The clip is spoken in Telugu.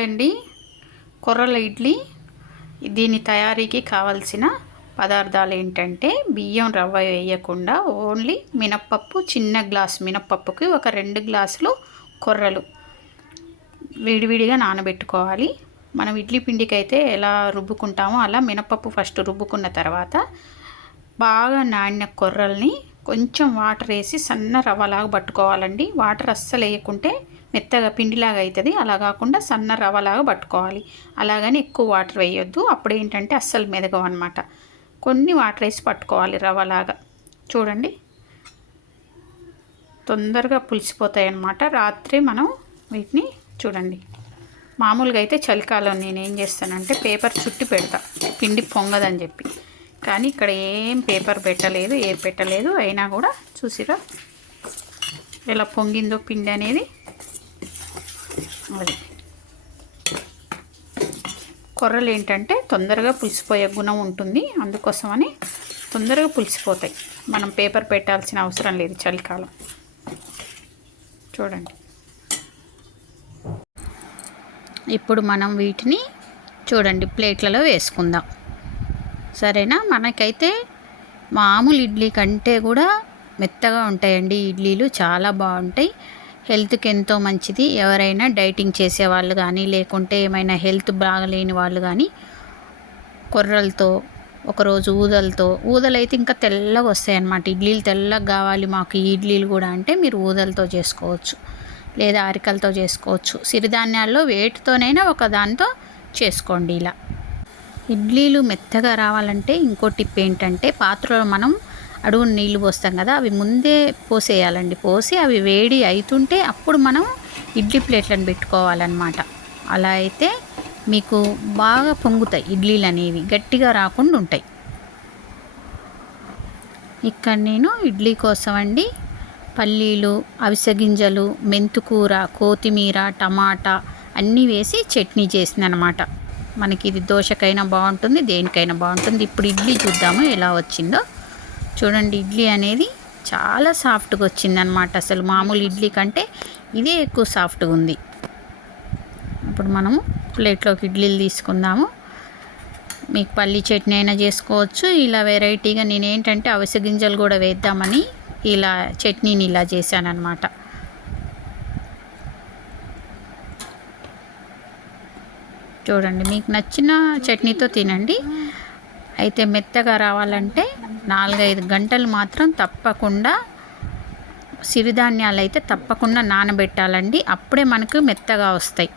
హాయ్ అండి. కొర్రల ఇడ్లీ. దీని తయారీకి కావాల్సిన పదార్థాలు ఏంటంటే బియ్యం రవ్వ వేయకుండా ఓన్లీ మినప్పప్పు, చిన్న గ్లాస్ మినప్పప్పుకి ఒక 2 గ్లాసులు కొర్రలు విడివిడిగా నానబెట్టుకోవాలి. మనం ఇడ్లీ పిండికి అయితే ఎలా రుబ్బుకుంటామో అలా మినప్పప్పు ఫస్ట్ రుబ్బుకున్న తర్వాత బాగా నానిన కొర్రల్ని కొంచెం వాటర్ వేసి సన్న రవ్వలాగా పట్టుకోవాలండి. వాటర్ అస్సలు వేయకుంటే మెత్తగా పిండిలాగా అవుతుంది. అలా కాకుండా సన్న రవ్వలాగా పట్టుకోవాలి. అలాగని ఎక్కువ వాటర్ వేయొద్దు, అప్పుడు ఏంటంటే అస్సలు మెదగవు అనమాట. కొన్ని వాటర్ వేసి పట్టుకోవాలి రవ్వలాగా. చూడండి తొందరగా పులిసిపోతాయి అన్నమాట. రాత్రి మనం వీటిని చూడండి, మామూలుగా అయితే చలికాలం నేను ఏం చేస్తానంటే పేపర్ చుట్టి పెడతా పిండి పొంగదని చెప్పి, కానీ ఇక్కడ ఏం పేపర్ పెట్టలేదు, ఏం పెట్టలేదు. అయినా కూడా చూసిరా ఎలా పొంగిందో పిండి అనేది. అది కొర్రలు ఏంటంటే తొందరగా పులిసిపోయే గుణం ఉంటుంది, అందుకోసమని తొందరగా పులిసిపోతాయి. మనం పేపర్ పెట్టాల్సిన అవసరం లేదు చలికాలం. చూడండి ఇప్పుడు మనం వీటిని చూడండి ప్లేట్లలో వేసుకుందాం, సరేనా. మనకైతే మామూలు ఇడ్లీ కంటే కూడా మెత్తగా ఉంటాయండి ఇడ్లీలు, చాలా బాగుంటాయి. హెల్త్కి ఎంతో మంచిది. ఎవరైనా డైటింగ్ చేసేవాళ్ళు కానీ లేకుంటే ఏమైనా హెల్త్ బాగలేని వాళ్ళు కానీ కొర్రలతో ఒకరోజు ఊదలు అయితే ఇంకా తెల్లగా వస్తాయి అన్నమాట. ఇడ్లీలు తెల్లగా కావాలి మాకు ఈ ఇడ్లీలు కూడా అంటే మీరు ఊదలతో చేసుకోవచ్చు, లేదా అరికలతో చేసుకోవచ్చు. సిరిధాన్యాల్లో వేటితోనైనా ఒక దాంతో చేసుకోండి. ఇలా ఇడ్లీలు మెత్తగా రావాలంటే ఇంకో టిప్ ఏంటంటే పాత్రలో మనం అడుగున నీళ్ళు పోస్తాం కదా, అవి ముందే పోసేయాలండి. పోసి అవి వేడి అవుతుంటే అప్పుడు మనం ఇడ్లీ ప్లేట్లను పెట్టుకోవాలన్నమాట. అలా అయితే మీకు బాగా పొంగుతాయి ఇడ్లీలు అనేవి, గట్టిగా రాకుండా ఉంటాయి. ఇక్కడ నేను ఇడ్లీ కోసం అండి పల్లీలు, అవిసె గింజలు, మెంతుకూర, కొత్తిమీర, టమాటా అన్నీ వేసి చట్నీ చేసింది అనమాట. మనకి ఇది దోశకైనా బాగుంటుంది, దేనికైనా బాగుంటుంది. ఇప్పుడు ఇడ్లీ చూద్దాము ఎలా వచ్చిందో. చూడండి ఇడ్లీ అనేది చాలా సాఫ్ట్గా వచ్చిందనమాట. అసలు మామూలు ఇడ్లీ కంటే ఇదే ఎక్కువ సాఫ్ట్గా ఉంది. ఇప్పుడు మనము ప్లేట్లోకి ఇడ్లీలు తీసుకుందాము. మీకు పల్లీ చట్నీ అయినా చేసుకోవచ్చు. ఇలా వెరైటీగా నేనేంటంటే అవిసె గింజలు కూడా వేద్దామని ఇలా చట్నీని ఇలా చేశానన్నమాట. చూడండి మీకు నచ్చిన చట్నీతో తినండి. అయితే మెత్తగా రావాలంటే 4-5 గంటలు మాత్రం తప్పకుండా సిరిధాన్యాలు అయితే తప్పకుండా నానబెట్టాలండి, అప్పుడే మనకు మెత్తగా వస్తాయి.